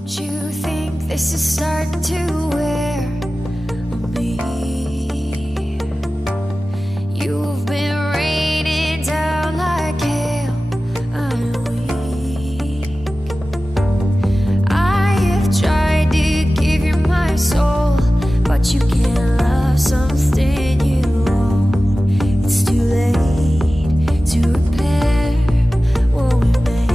Don't you think this is starting to wear on me? You've been raining down like hail. I'm weak. I have tried to give you my soul, but you can't love something you own. It's too late to repair what we made.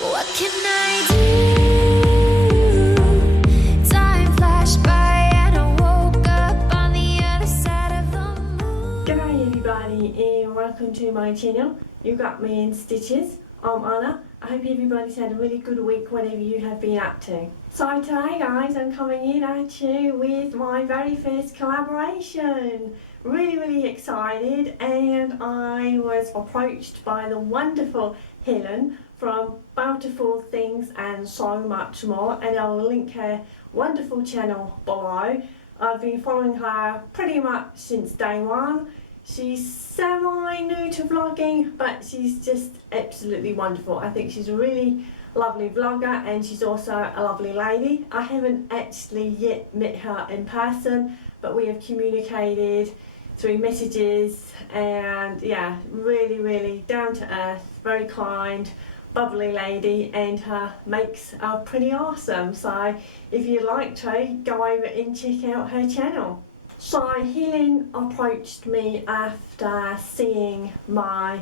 What can I do? Time flashed by and I woke up on the other side of the moon. G'day everybody and welcome to my channel. You got me in stitches. I'm Anna. I hope everybody's had a really good week, whatever you have been up to. So today guys, I'm coming in at you with my very first collaboration. Really excited, and I was approached by the wonderful Helen from Bowtiful Things and so much more, and I'll link her wonderful channel below. I've been following her pretty much since day one. She's semi-new to vlogging, but she's just absolutely wonderful. I think she's a really lovely vlogger, and she's also a lovely lady. I haven't actually yet met her in person, but we have communicated through messages, and yeah, really down to earth, very kind, bubbly lady, and her makes are pretty awesome. So if you'd like to, go over and check out her channel. So Helen approached me after seeing my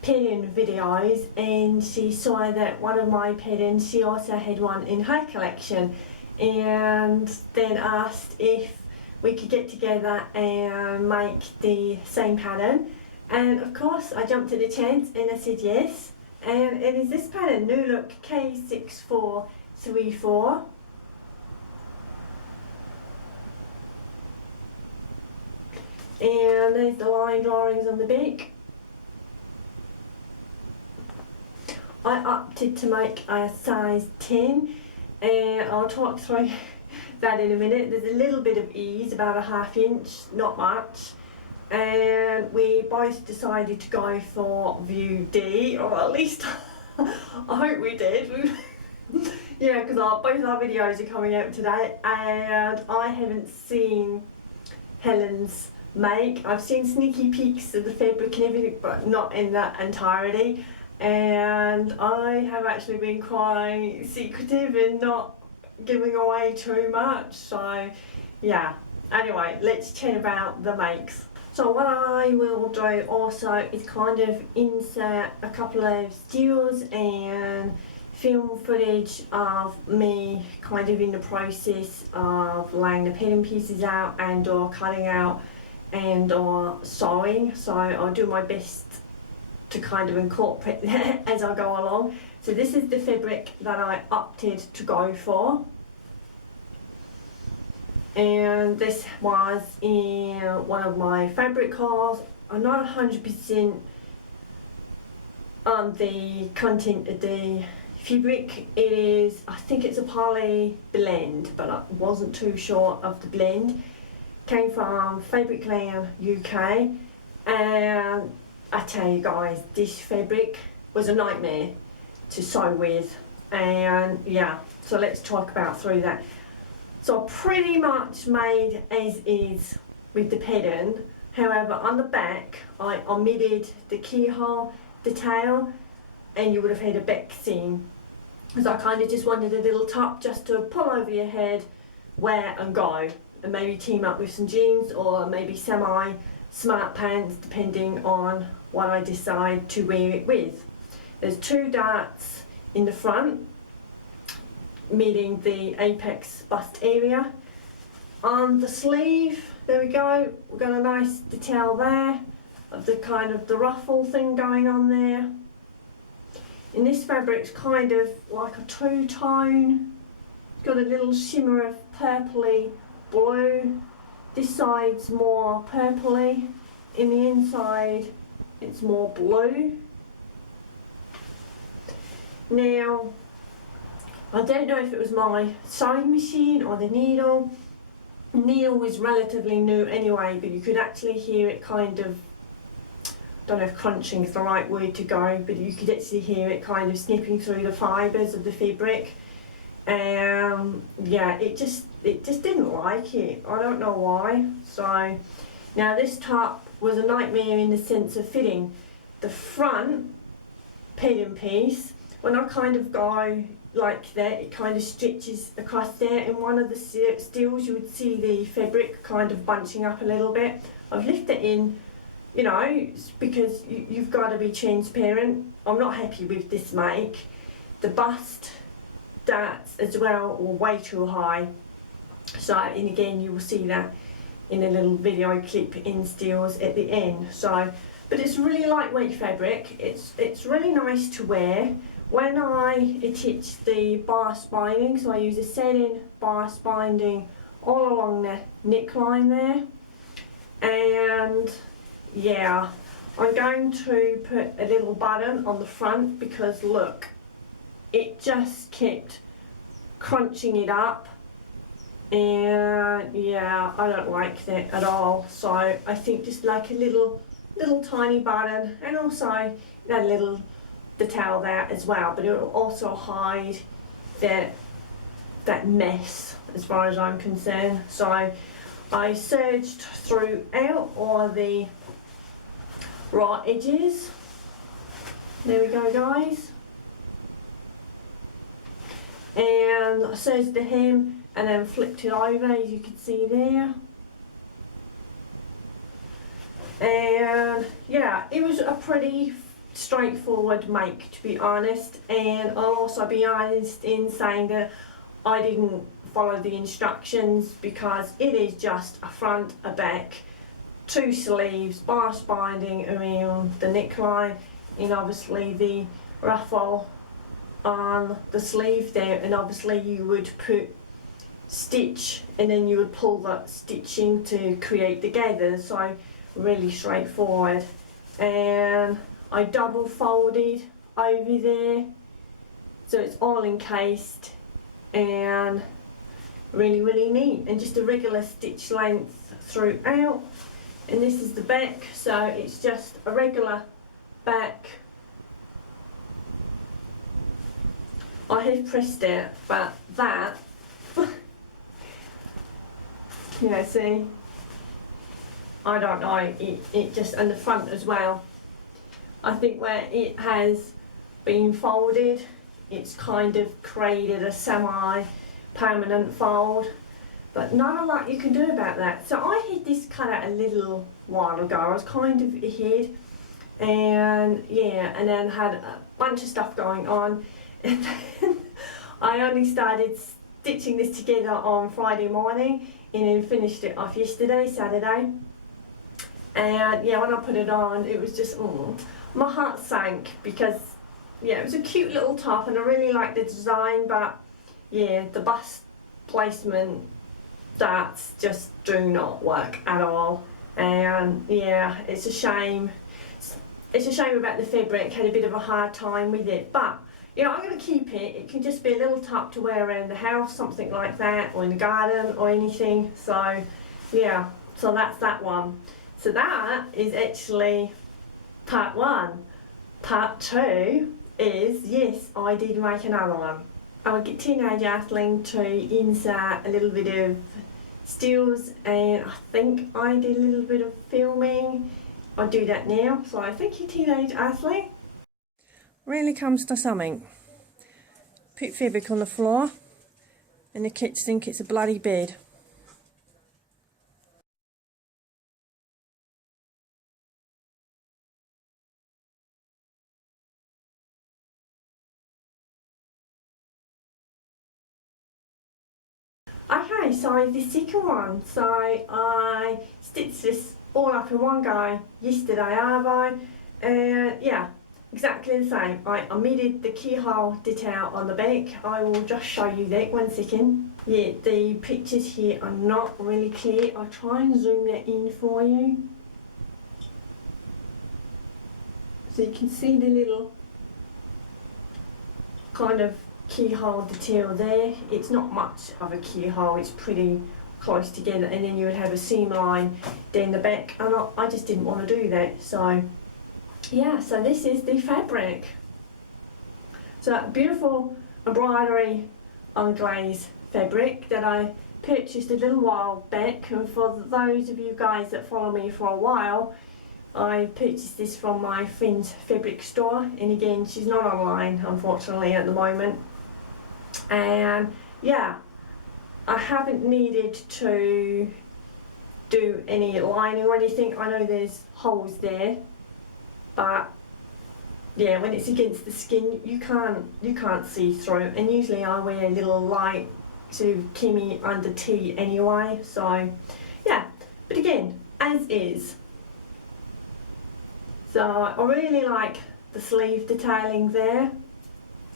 pattern videos, and she saw that one of my patterns, she also had one in her collection, and then asked if we could get together and make the same pattern. And of course I jumped at the chance and I said yes, and it is this pattern, New Look K6434. And there's the line drawings on the back. I opted to make a size 10, and I'll talk through that in a minute. There's a little bit of ease, about a ½ inch, not much. And we both decided to go for view D, or at least I hope we did. Yeah, because both our videos are coming out today, and I haven't seen Helen's make. I've seen sneaky peeks of the fabric and everything, but not in that entirety, and I have actually been quite secretive in not giving away too much. So yeah, anyway, let's chat about the makes. So what I will do also is kind of insert a couple of stills and film footage of me kind of in the process of laying the pattern pieces out and or cutting out and or sewing. So I'll do my best to kind of incorporate that as I go along. So this is the fabric that I opted to go for, and this was in one of my fabric hauls. I'm not 100% on the content of the fabric. It is, I think it's a poly blend, but I wasn't too sure of the blend. Came from Fabricland UK, and I tell you guys, this fabric was a nightmare to sew with, and yeah, so let's talk about through that. So pretty much made as is with the pattern. However, on the back I omitted the keyhole detail, and you would have had a back seam, because I kind of just wanted a little top just to pull over your head, wear and go, and maybe team up with some jeans or maybe semi smart pants, depending on what I decide to wear it with. There's 2 darts in the front meeting the apex bust area. On the sleeve, there we go, we've got a nice detail there of the kind of the ruffle thing going on there. And this fabric's kind of like a two-tone. It's got a little shimmer of purpley blue. This side's more purpley. In the inside, it's more blue. Now, I don't know if it was my sewing machine or the needle. The needle was relatively new anyway, but you could actually hear it kind of don't know if crunching is the right word to go, but you could actually hear it kind of snipping through the fibres of the fabric. Yeah, it just didn't like it. I don't know why. So now this top was a nightmare in the sense of fitting. The front padding piece, when I kind of go like that, it kind of stretches across there. In one of the steels you would see the fabric kind of bunching up a little bit. I've left it in, you know, because you've got to be transparent. I'm not happy with this make. The bust darts as well were way too high. So, and again, you will see that in a little video clip in steels at the end. So, but it's really lightweight fabric. It's really nice to wear. When I attach the bias binding, so I use a satin bias binding all along the neckline there. And yeah, I'm going to put a little button on the front because look, it just kept crunching it up, and yeah, I don't like that at all. So I think just like a little tiny button, and also that little detail there as well, but it will also hide that mess as far as I'm concerned. So I serged throughout all the raw edges. There we go, guys. And I serged the hem and then flipped it over, as you can see there. And yeah, it was a pretty straightforward make, to be honest. And I'll also be honest in saying that I didn't follow the instructions because it is just a front, a back, 2 sleeves, bias binding around the neckline, and obviously the ruffle on the sleeve there, and obviously you would put stitch and then you would pull that stitching to create the gathers. So really straightforward. And I double folded over there so it's all encased, and really neat, and just a regular stitch length throughout. And this is the back, so it's just a regular back. I have pressed it, but that you know, see, I don't know, it just, and the front as well, I think where it has been folded, it's kind of created a semi-permanent fold, but not a lot you can do about that. So I had this cut out a little while ago. I was kind of ahead, and yeah, and then had a bunch of stuff going on, and then I only started stitching this together on Friday morning, and then finished it off yesterday, Saturday. And yeah, when I put it on, it was just, my heart sank, because yeah, it was a cute little top and I really liked the design, but yeah, the bust placement darts just do not work at all. And yeah, it's a shame. It's a shame about the fabric. Had a bit of a hard time with it, but you know, I'm going to keep it. It can just be a little top to wear around the house, something like that, or in the garden or anything. So yeah, so that's that one. So that is actually part 1. Part 2 is, yes, I did make another one. I would get Teenage Earthling to insert a little bit of stills, and I think I did a little bit of filming. I'll do that now. So thank you, Teenage Earthling. Really comes to something. Put fabric on the floor and the kids think it's a bloody bed. Okay, so the second one, so I stitched this all up in one go yesterday, and yeah, exactly the same. I omitted the keyhole detail on the back. I will just show you that 1 second. Yeah, the pictures here are not really clear. I'll try and zoom that in for you. So you can see the little kind of keyhole detail there. It's not much of a keyhole, it's pretty close together, and then you would have a seam line down the back, and I just didn't want to do that, so yeah, so this is the fabric. So beautiful embroidery OmgLoSteve fabric that I purchased a little while back, and for those of you guys that follow me for a while, I purchased this from my friend's fabric store, and again she's not online unfortunately at the moment. And yeah, I haven't needed to do any lining or anything. I know there's holes there, but yeah, when it's against the skin you can't see through, and usually I wear a little light sort of Kimmy under tee anyway, so yeah. But again, as is. So I really like the sleeve detailing there.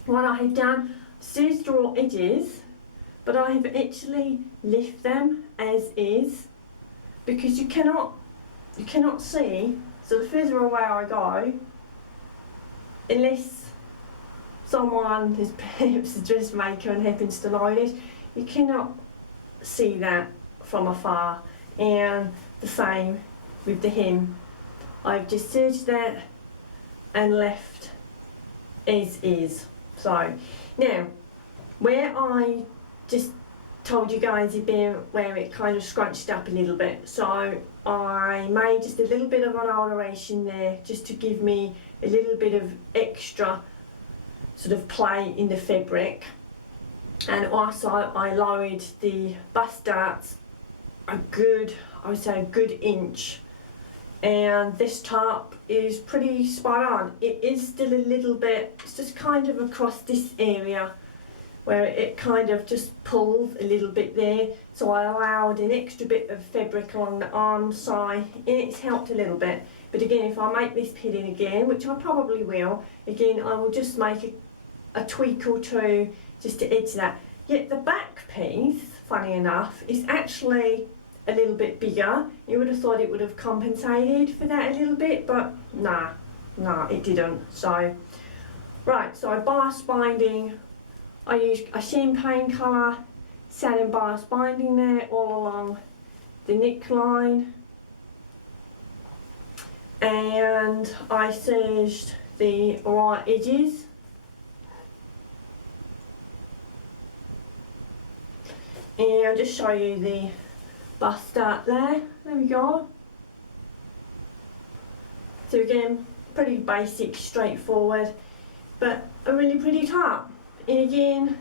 What I have done, still draw edges, but I have actually left them as is, because you cannot see. So the further away I go, unless someone is perhaps a dressmaker and happens to notice, you cannot see that from afar. And the same with the hem. I've just serged that and left as is. So now, where I just told you guys about where it kind of scrunched up a little bit, so I made just a little bit of an alteration there just to give me a little bit of extra sort of play in the fabric. And also I lowered the bust darts a good, I would say a good inch, and this top is pretty spot on. It is still a little bit, it's just kind of across this area where it kind of just pulls a little bit there, so I allowed an extra bit of fabric on the arm side and it's helped a little bit. But again, if I make this pattern again, which I probably will, again I will just make a tweak or two just to edge that. Yet the back piece, funny enough, is actually a little bit bigger. You would have thought it would have compensated for that a little bit, but nah, it didn't. So, right, so I bias binding, I used a champagne colour satin bias binding there all along the neckline, and I serged the right edges. And I'll just show you the bust dart there. There we go. So again, pretty basic, straightforward, but a really pretty top. And again,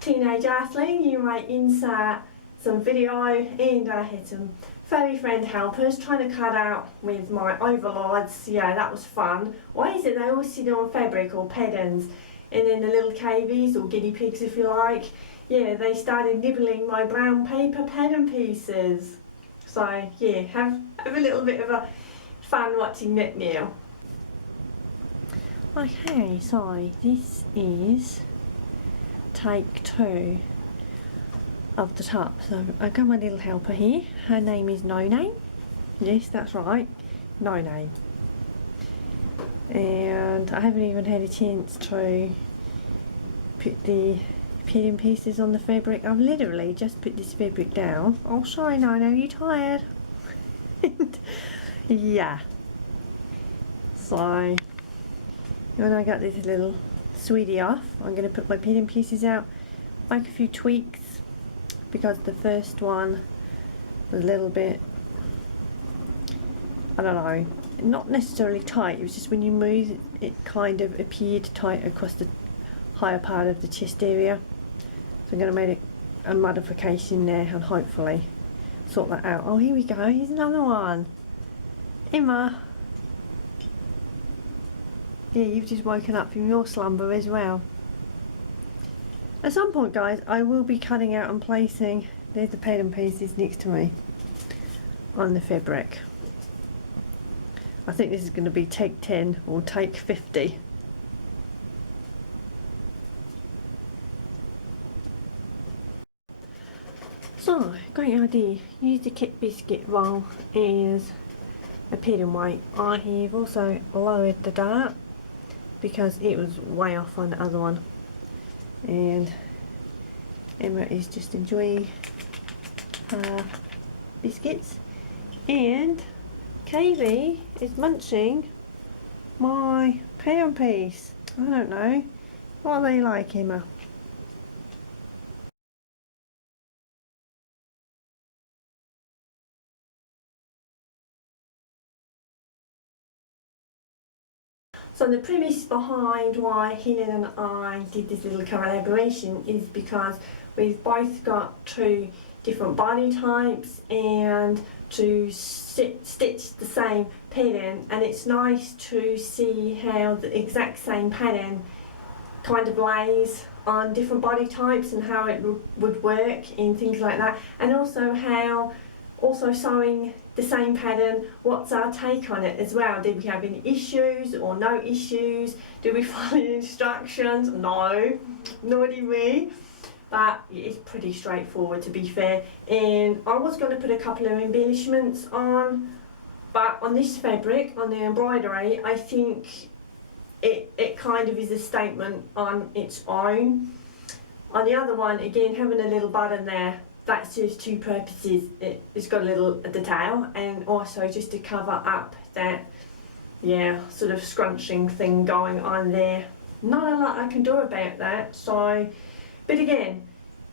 teenage Athleen, you might insert some video, and I had some furry friend helpers trying to cut out with my overlords. Yeah, that was fun. Why is it they always sit on fabric or patterns, and then the little cavies or guinea pigs if you like, yeah, they started nibbling my brown paper pattern pieces. So yeah, have a little bit of a fun watching that now. Okay, so this is take 2 of the top. So I got my little helper here. Her name is No Name. Yes, that's right, No Name. And I haven't even had a chance to put the pattern pieces on the fabric. I've literally just put this fabric down. Oh, sorry, No, you tired? Yeah. So when I got this little sweetie off, I'm going to put my pattern pieces out, make a few tweaks, because the first one was a little bit, I don't know, not necessarily tight. It was just when you move it kind of appeared tight across the higher part of the chest area. So I'm going to make a modification there and hopefully sort that out. Oh, here we go, here's another one. Emma. Yeah, you've just woken up from your slumber as well. At some point, guys, I will be cutting out and placing, there's the pattern pieces next to me on the fabric. I think this is going to be take 10 or take 50. So, great idea. Use the kit biscuit roll as a pattern weight. I have also lowered the dart because it was way off on the other one. And Emma is just enjoying her biscuits. And KV is munching my pen piece. I don't know. What are they like, Emma? So the premise behind why Helen and I did this little collaboration is because we've both got two different body types and to stitch the same pattern, and it's nice to see how the exact same pattern kind of lays on different body types and how it would work in things like that, and also how sewing the same pattern, what's our take on it as well? Did we have any issues or no issues? Did we follow the instructions? No, nor did we. But it's pretty straightforward, to be fair. And I was going to put a couple of embellishments on, but on this fabric, on the embroidery, I think it kind of is a statement on its own. On the other one, again, having a little button there, that serves two purposes. It's got a little detail, and also just to cover up that, yeah, sort of scrunching thing going on there. Not a lot I can do about that, so, but again,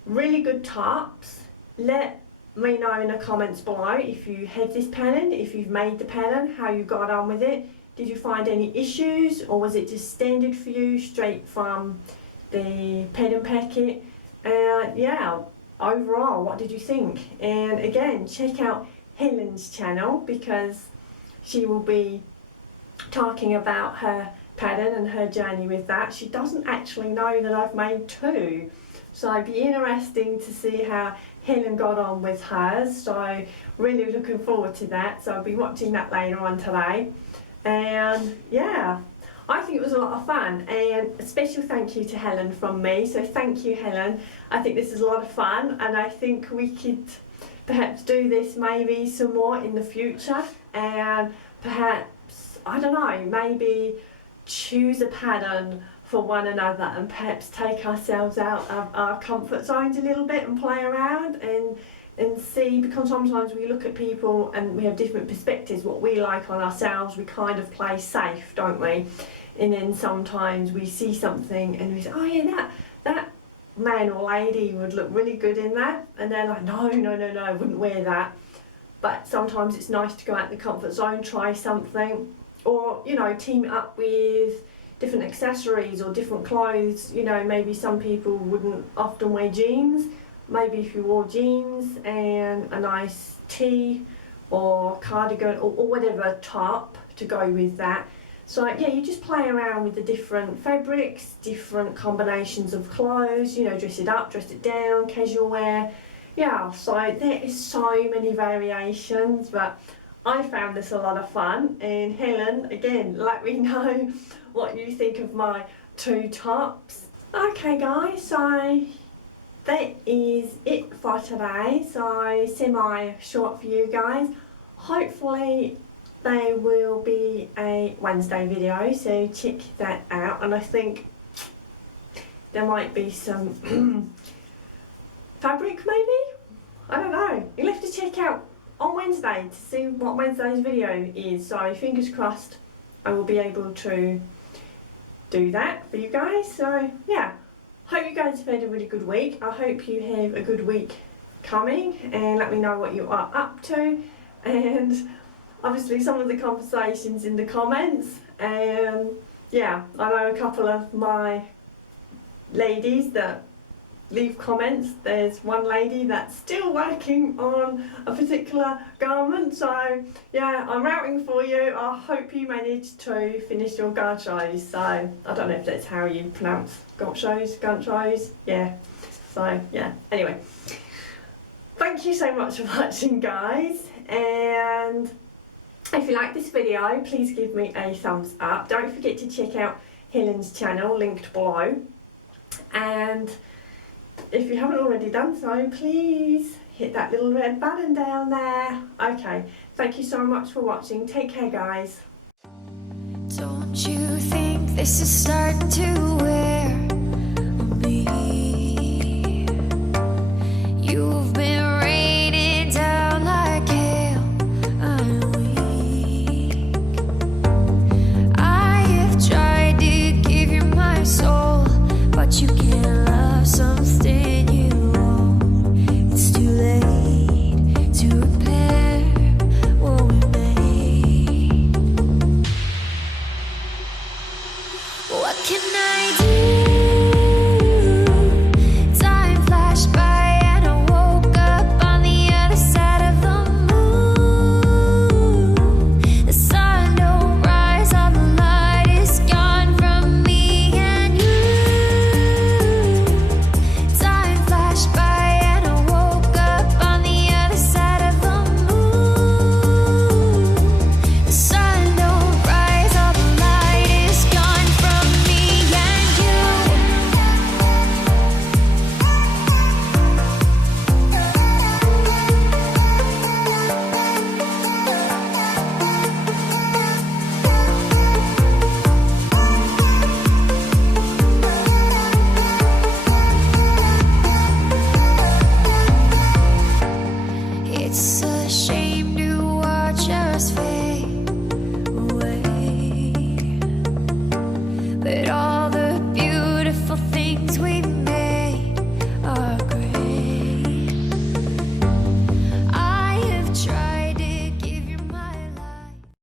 really good tops. Let me know in the comments below if you had this pattern, if you've made the pattern, how you got on with it. Did you find any issues, or was it just standard for you, straight from the pattern packet? Yeah, overall, what did you think? And again, check out Helen's channel, because she will be talking about her pattern and her journey with that. She doesn't actually know that I've made two, so it'd be interesting to see how Helen got on with hers, so really looking forward to that. So I'll be watching that later on today. And yeah, I think it was a lot of fun, and a special thank you to Helen from me. So thank you, Helen. I think this is a lot of fun, and I think we could perhaps do this maybe some more in the future, and perhaps, I don't know, maybe choose a pattern for one another, and perhaps take ourselves out of our comfort zones a little bit and play around and see, because sometimes we look at people and we have different perspectives. What we like on ourselves, we kind of play safe, don't we? And then sometimes we see something and we say, oh yeah, that man or lady would look really good in that, and they're like, no, I wouldn't wear that. But sometimes it's nice to go out the comfort zone, try something, or, you know, team it up with different accessories or different clothes. You know, maybe some people wouldn't often wear jeans. Maybe if you wore jeans and a nice tee or cardigan or whatever top to go with that. So yeah, you just play around with the different fabrics, different combinations of clothes, you know, dress it up, dress it down, casual wear. Yeah, so there is so many variations, but I found this a lot of fun. And Helen, again, let me know what you think of my two tops. Okay guys, so that is it for today. So semi-short for you guys. Hopefully they will be a Wednesday video, so check that out. And I think there might be some fabric maybe? I don't know. You'll have to check out on Wednesday to see what Wednesday's video is. So fingers crossed I will be able to do that for you guys. So yeah, hope you guys have had a really good week. I hope you have a good week coming, and let me know what you are up to, and obviously some of the conversations in the comments. And yeah, I know a couple of my ladies that leave comments. There's one lady that's still working on a particular garment, so yeah, I'm rooting for you. I hope you manage to finish your ganchos. So I don't know if that's how you pronounce ganchos, yeah. So yeah, anyway, thank you so much for watching guys, and if you like this video, please give me a thumbs up. Don't forget to check out Helen's channel, linked below, and if you haven't already done so, please hit that little red button down there. Okay, thank you so much for watching. Take care guys. Don't you think this is starting to wear on me? You've been raining down like hell. I'm weak. I What can I do?